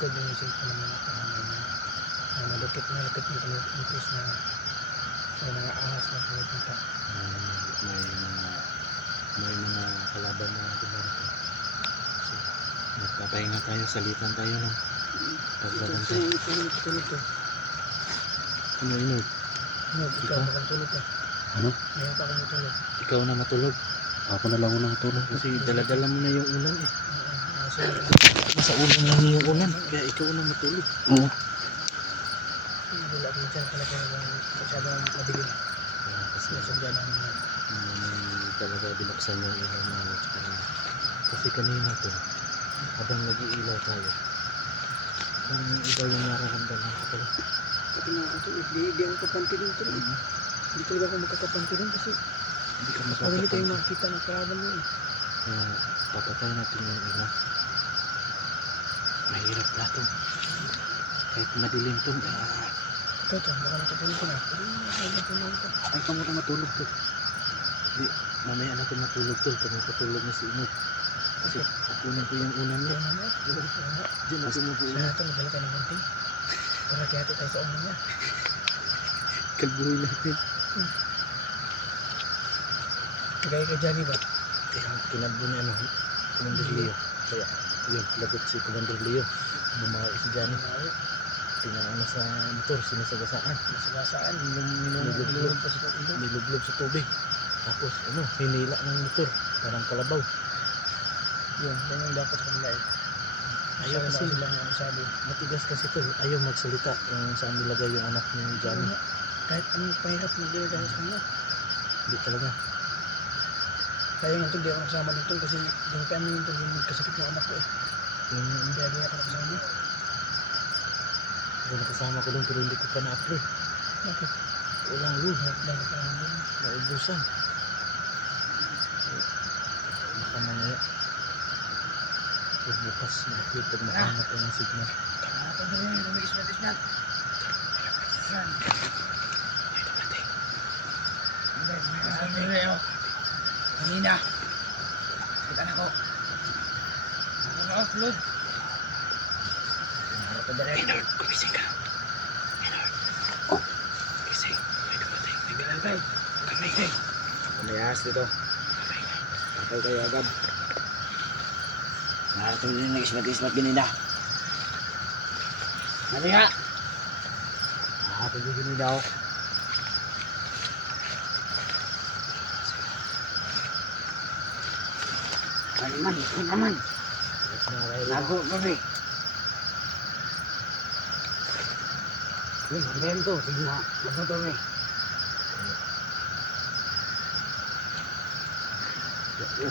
Nakalikod yung cellphone namin at namin na na nalukit na lukit yung pinupis na may mga ahas na pumupunta. Ah, may mga may mga kalaban na dumarating. So, magpapahinga tayo, salitan tayo ng Ito, pagbabantay. ito, ito, ito, tulog to. Ano inod? Ano, ikaw, Ikaw? baka tulog ka. Ano? Mayroon pa kami tulog. Ikaw na matulog. Ako na lang unang tulog. Kasi daladala mo na yung ulan eh. Ah, Nasa ulan lang yung ulan. Kaya ikaw na matulog. Oo. wala kami dyan talaga masyadong madilim. Kasi Sinasadya namin yan. um, talaga binuksan yung ilaw namin. Kasi kanina to, habang nag-iilaw tayo, parang yung iba yung nararamdaman ko pala. Pati nga ito, hindi, hindi ako kapanti eh. Hindi talaga ako magkakapanti kasi Hindi ka Pag hindi tayo makakapansin. makita ng kalaban mo eh. Kaya papatay natin yung ilaw. Mahirap na to. Kahit madilim to, ah, Ito, ito, baka natutulog ko na. Hindi na ka. ay ka muna matulog to. Di, mamaya natin matulog to. Pag matulog na si Inod. Kasi kukunin ko yung unan niya. Ko na. Diyan ako mag-uuna. ito, magdala tayo ng konti. Para kaya tayo sa unan niya. Kalbuhin natin. Kagaya kay Johnny ba? Kaya kinabdo ni ano, Commander Leo. Kaya yun, lagot si Commander Leo. Bumawi si Johnny. Tinaan sa motor, sinasagasaan. Yung Nilublob. minulog pa sa tubig. Nilublob sa tubig. Tapos ano, hinila ng motor. Parang kalabaw. Yun, yan yung dapat kanila eh. Ayaw kasi, sila ano sabi. matigas kasi to. Ayaw magsalita yung saan nilagay yung anak ni Johnny. Ano, kahit anong pahirap dahil sa kanya. Hindi talaga. Kaya nga ito, di ako nakasama dito kasi yung kami ito, yung magkasakit ng anak ko eh. Yung yung Kaya di ako nakasama. ako nakasama ko doon pero hindi ko pa na-upload. Bakit? Walang load. Dahil ka naman din. Naubusan. Baka mamaya. Pag bukas na-upload pag makahanap ko ng signal. Ah, pwede rin, lumikis-lumikis Yan. Hindi, oh. Kanina. Kita na ko. Ako na-upload. Ano pa dali? Minor, gumising ka. Minor. Gising. May dumating. May Bilangkay. kamay. May ahas dito. Kayo agad. Nakarating din ng ismat-ismat ganina. Ano nga? Nakarating din ganina ako. Ano man, ano naman. Nago kami. Yun, ang ganito. Sige na, mabuto kami. Ya.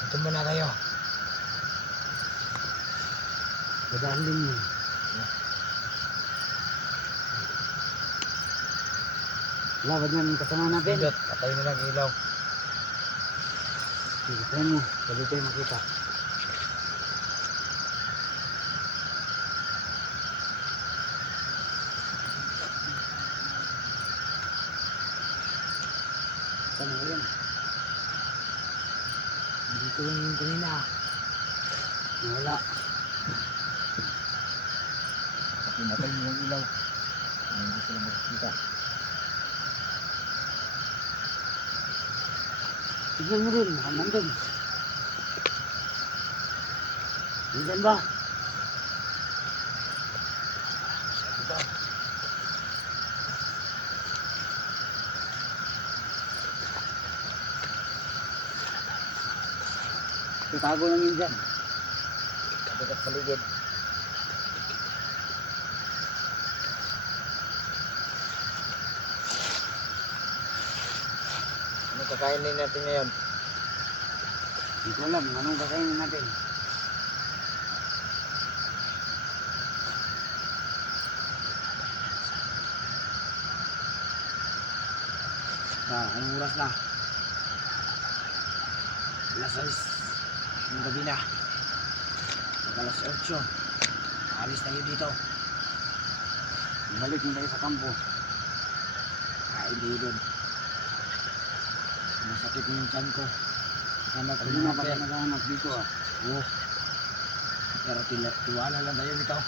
Ito muna kayo. Dadaan din yun. Labad namin kasama natin. Patay mo lang ilaw. Sige, try mo. Pwede tayo makita. Saan mo yun? Dito lang yung kanina. Wala. Pumatay mo yung ilaw. Hindi sila makikita. Tignan mo rin, baka nandun. Nandun ba? Sabi ba? Tatago lang yun dyan. Kapit at paligid. Kakainin natin ngayon? Hindi ko alam. Anong kakainin natin? Ah, anong oras na? Alas 6 ng gabi na. Mag alas 8. Alis tayo dito. Balik na tayo sa kampo. Ah, hindi Masakit yung tiyan ko. Hanap ko na na natin. naghahanap dito ah. Oo. Pero tila, tiwala lang tayo nito.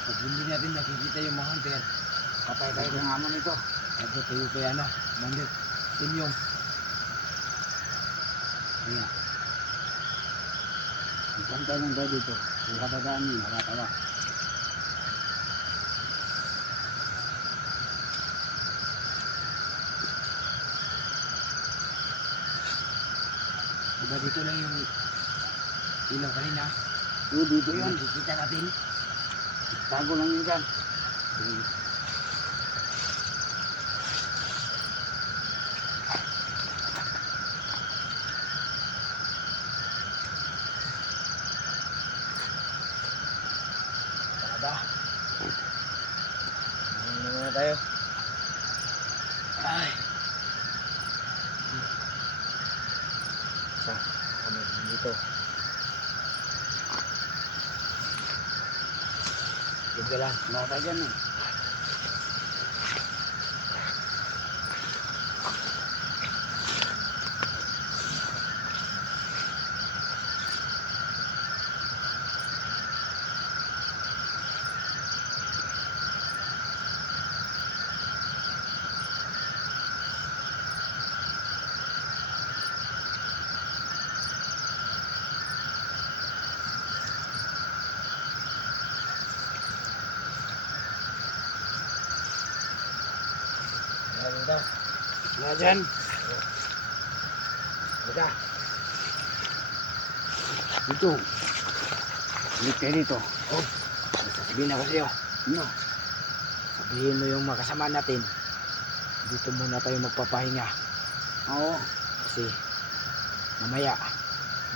Pag hindi natin nakikita yung mga hunter, patay tayo ng hamon nito. Ako tayo kay ano, bandit, tinyong. Kaya, Pantay lang tayo dito. Kung katadaan yun, nakatawa. Dito lang yung ilaw kanina? Oo, dito Yun, yun. nakikita natin. Tago lang yun dyan. Tara ba? Ano muna tayo? Ay. Sa kami dito. Ka lang. Bata dyan eh. Dito. Wala dyan. Baka. Dito. Balik tayo dito. Oh, sasabihin ako sa'yo. Ano? Sabihin mo yung makasama natin. Dito muna tayo magpapahinga. Oo. Kasi mamaya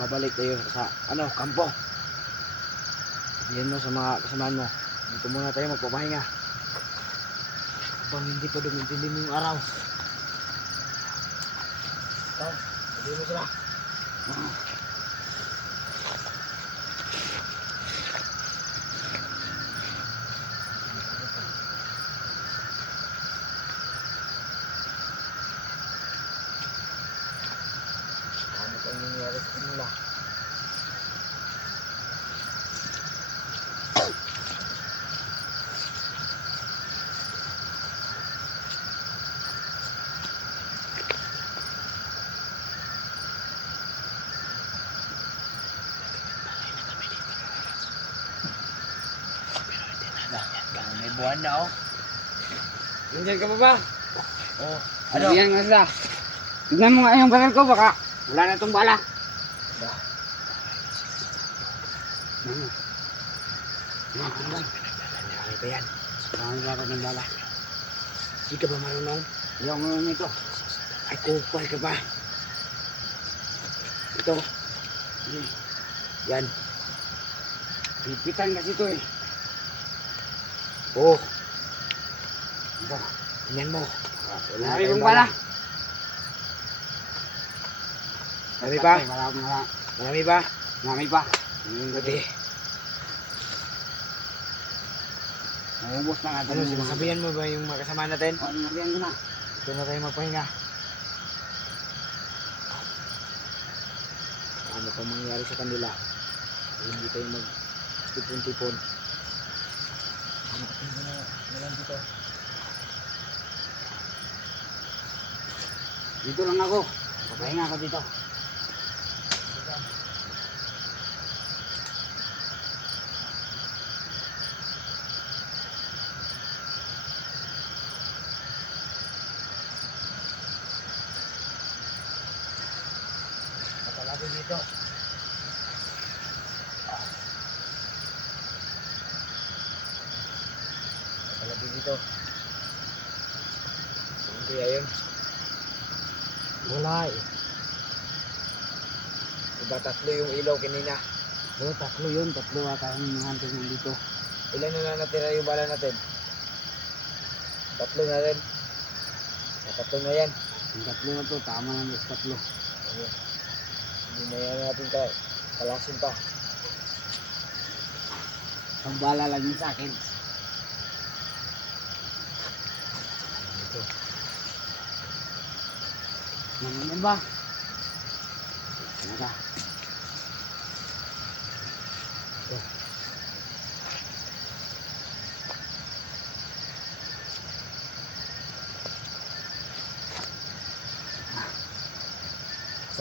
babalik tayo sa ano, kampo. Sabihin mo sa mga kasamaan mo. Dito muna tayo magpapahinga. Habang hindi pa dumidilim yung araw. Ikaw, sabihin mo sila. Ano pang nangyayari sa kanila? May buwan na oh. Nandiyan ka pa ba? Oh. Ano? Ano? Yan nga sila. Tignan mo nga yung baril ko, baka wala na itong bala. Da. Ano? Ano ano lang? Pinaglalari pa yan. Baka wala ng bala. Hindi ka ba marunong? Hindi ako ngayon nito. Ay, kupal ka ba? Ito. Yan. Pipitan kasi ito eh. Oo. Ito. Tingnan mo. Tayong yung bala. Marami pa? Marami ba? Marami pa. Yung Buti. Naubos na nga. Ano, sinasabihan mo ba yung mga kasama natin? O, sinabihan ko na. Ito na tayo magpahinga. Ano pa mangyari sa kanila? Hindi tayo mag-tipon-tipon. Dito lang ako. Papahinga ako dito. Napalagi dito. Napalagi dito. Saan kaya yun? Wala eh. Diba tatlo yung ilaw kanina? Oo, tatlo yun. Tatlo ata yung mga hunter nandito. Ilan na lang natira yung bala natin? Tatlo na rin. Sa tatlo na yan. Yung tatlo na to, tama lang yung tatlo. Hindi na yan natin ka Palasin to. Ang bala lang yun sa akin. Ito. Naman ba? Ano ka?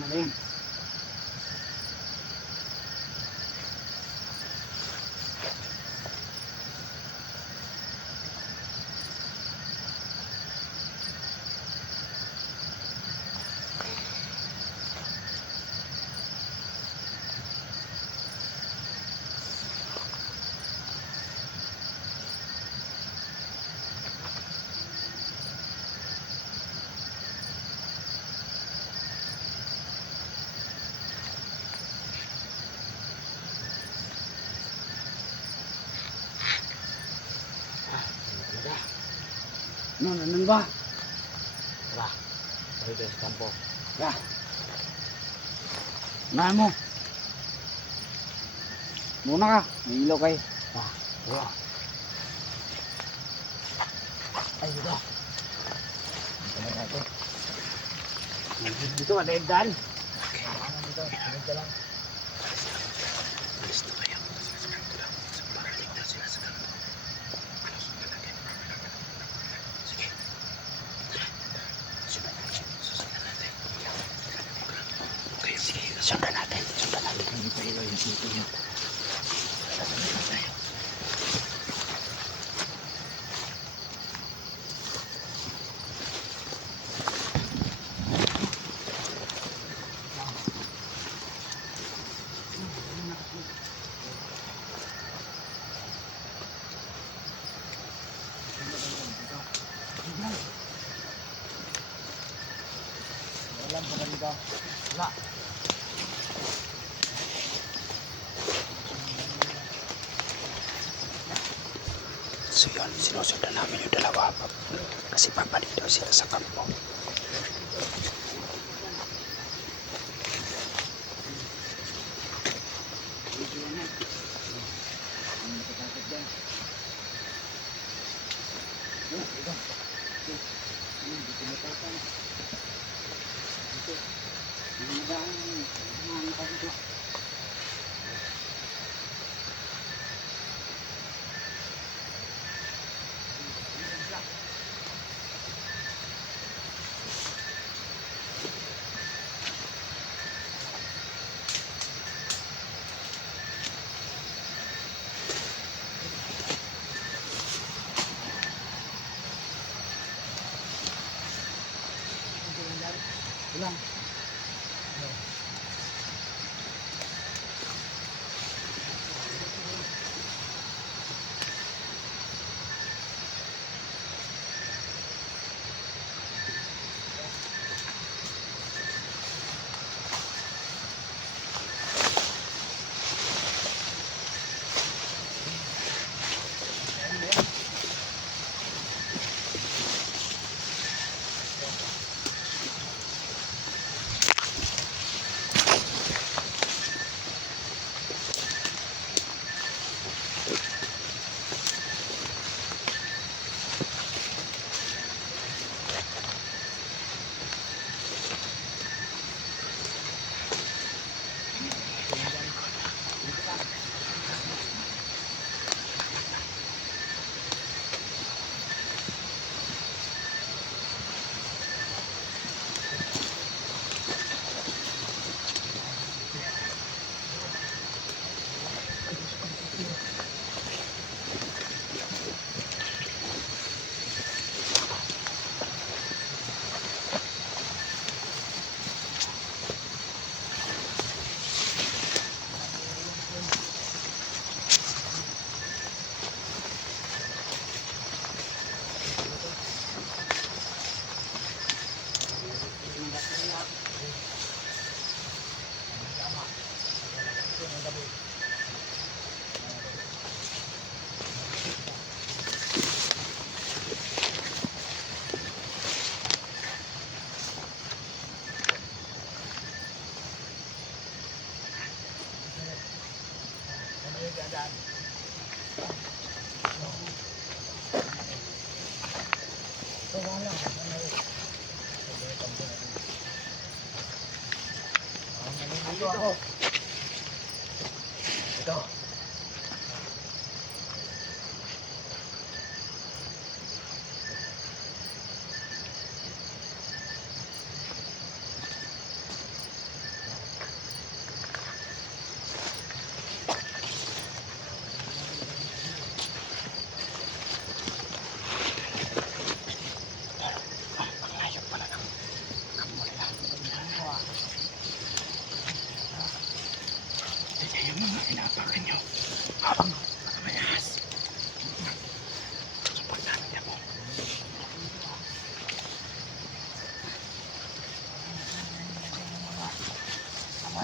Na yun? Ano, nanan ba? Tara. Tayo tayo sa kampo. Ya. Unahan mo. Muna ka. May ilaw kay. Ah, wala. Ay, dito. Dito na natin. Dito, daan. Ano dito? Ka lang. Alis na kayo. Susunod ko lang. Para ligtas sila sa kanto. Susunod natin. Sige. Tara. Sundan natin. Susundan natin. Okay, sige. Sundan natin. Sundan natin. Hindi pa ilaw yung sito niyo. Sundan na tayo. Alam ko na dito. Wala. So yun, sinusundan namin yung dalawa. Kasi papalik daw sila sa kampo. lang.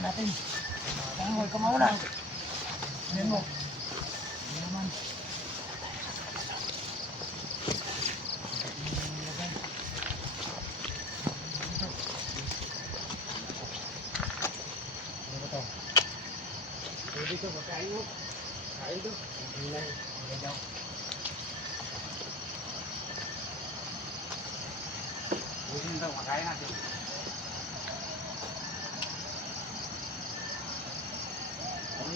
Natin. ngồi huwag ka mauna. Ayan mo.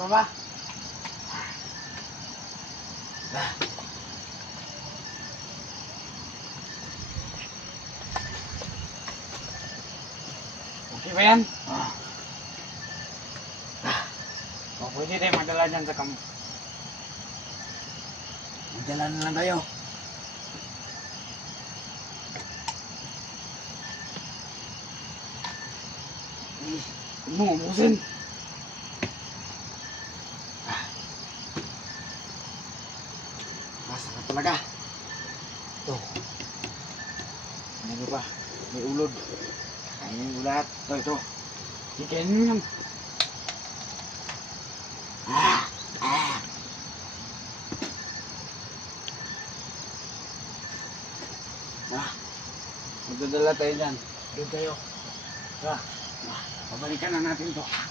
Kami ba? Okay ba yan? O, pwede tayo magdala dyan sa kampo. Magdala na lang tayo. Huwag mo umusin. Masa ka talaga. Ito. Ano ba? May ulod. Kainin mo lahat. Ito, ito. Ikainin mo yan. Ah, ah. Ah, Magdadala tayo dyan. doon tayo. Pabalikan na natin to.